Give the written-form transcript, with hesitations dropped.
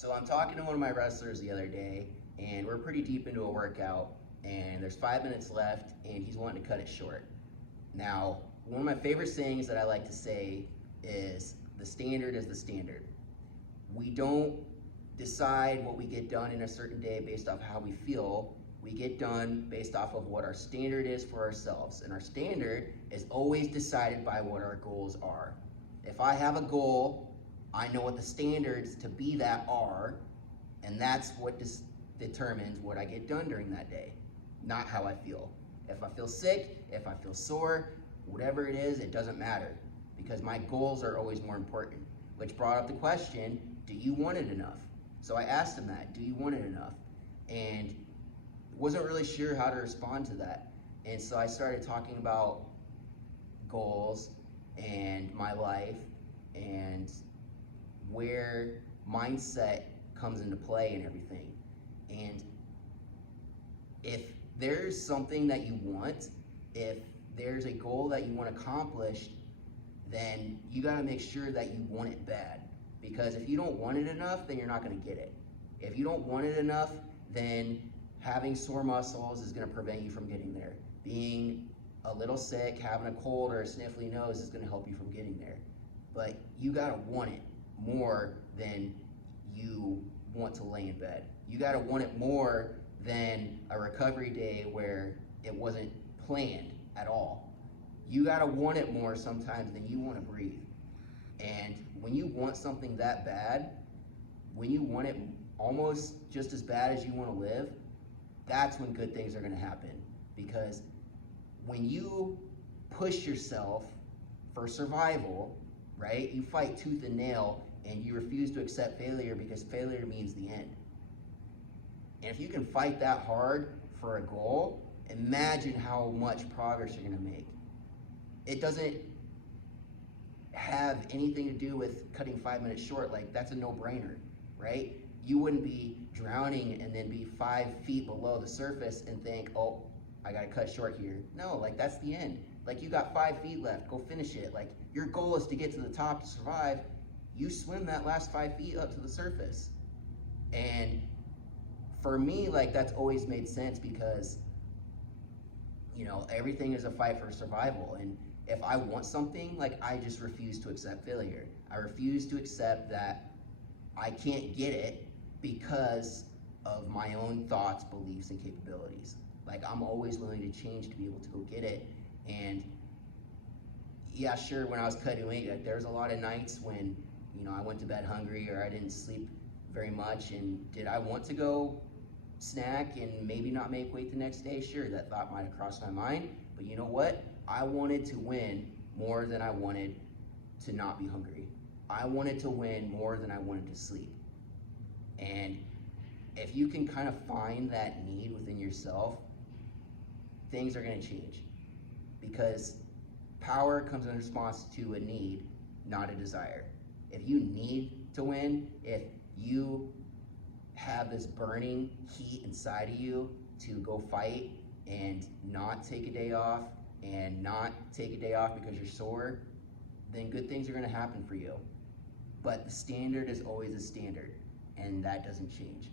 So I'm talking to one of my wrestlers the other day, and we're pretty deep into a workout, and there's 5 minutes left, and he's wanting to cut it short. Now, one of my favorite sayings that I like to say is, the standard is the standard. We don't decide what we get done in a certain day based off how we feel. We get done based off of what our standard is for ourselves. And our standard is always decided by what our goals are. If I have a goal, I know what the standards to be that are, and that's what determines what I get done during that day, not how I feel. If I feel sick, if I feel sore, whatever it is, it doesn't matter, because my goals are always more important. Which brought up the question, do you want it enough? So I asked him that, do you want it enough? And wasn't really sure how to respond to that. And so I started talking about goals and my life and where mindset comes into play and everything. And if there's something that you want, if there's a goal that you want accomplished, then you gotta make sure that you want it bad. Because if you don't want it enough, then you're not gonna get it. If you don't want it enough, then having sore muscles is gonna prevent you from getting there. Being a little sick, having a cold or a sniffly nose is gonna help you from getting there. But you gotta want it more than you want to lay in bed. You gotta want it more than a recovery day where it wasn't planned at all. You gotta want it more sometimes than you wanna breathe. And when you want something that bad, when you want it almost just as bad as you wanna live, that's when good things are gonna happen. Because when you push yourself for survival, right? You fight tooth and nail and you refuse to accept failure because failure means the end. And if you can fight that hard for a goal, imagine how much progress you're gonna make. It doesn't have anything to do with cutting 5 minutes short. Like, that's a no-brainer, right? You wouldn't be drowning and then be 5 feet below the surface and think, oh, I gotta cut short here. No, like, that's the end. Like, you got 5 feet left, go finish it. Like, your goal is to get to the top to survive. You swim that last 5 feet up to the surface. And for me, like, that's always made sense because, you know, everything is a fight for survival. And if I want something, like, I just refuse to accept failure. I refuse to accept that I can't get it because of my own thoughts, beliefs, and capabilities. Like, I'm always willing to change to be able to go get it. And yeah, sure, when I was cutting weight, like, there was a lot of nights when, you know, I went to bed hungry or I didn't sleep very much. And did I want to go snack and maybe not make weight the next day? Sure, that thought might have crossed my mind. But you know what? I wanted to win more than I wanted to not be hungry. I wanted to win more than I wanted to sleep. And if you can kind of find that need within yourself, things are gonna change. Because power comes in response to a need, not a desire. If you need to win, if you have this burning heat inside of you to go fight and not take a day off and not take a day off because you're sore, then good things are gonna happen for you. But the standard is always a standard, and that doesn't change.